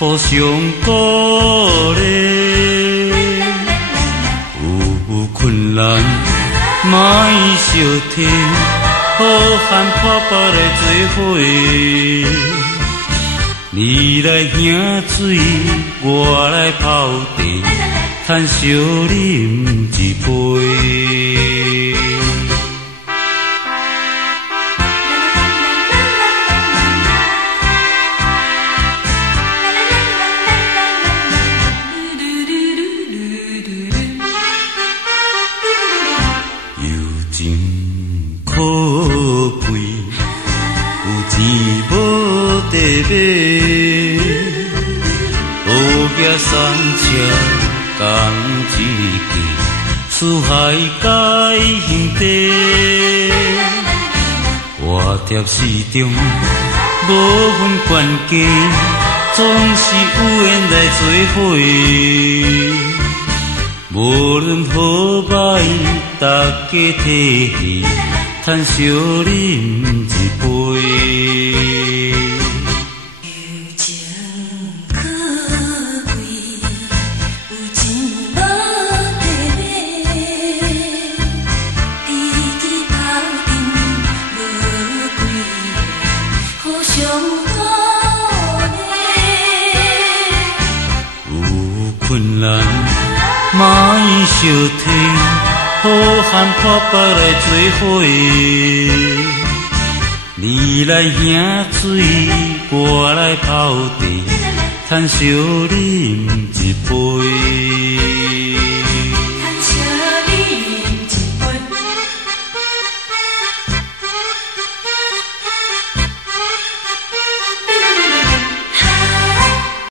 互相鼓励。有困难莫小听，好汉破腹来做伙。你来迎水，我来泡茶，趁烧饮一杯。友情可贵，有钱无地买，好行山车同一家，四海皆兄弟。活在世中无分贵贱，总是有缘来做伙。无论好歹，大家体恤，趁烧饮一杯。友情可贵，有钱无地买，知己头阵无几个，互相鼓励。有困难莫小听，好汉破腹来做伙。你来迎水，我来泡茶，趁烧饮一杯。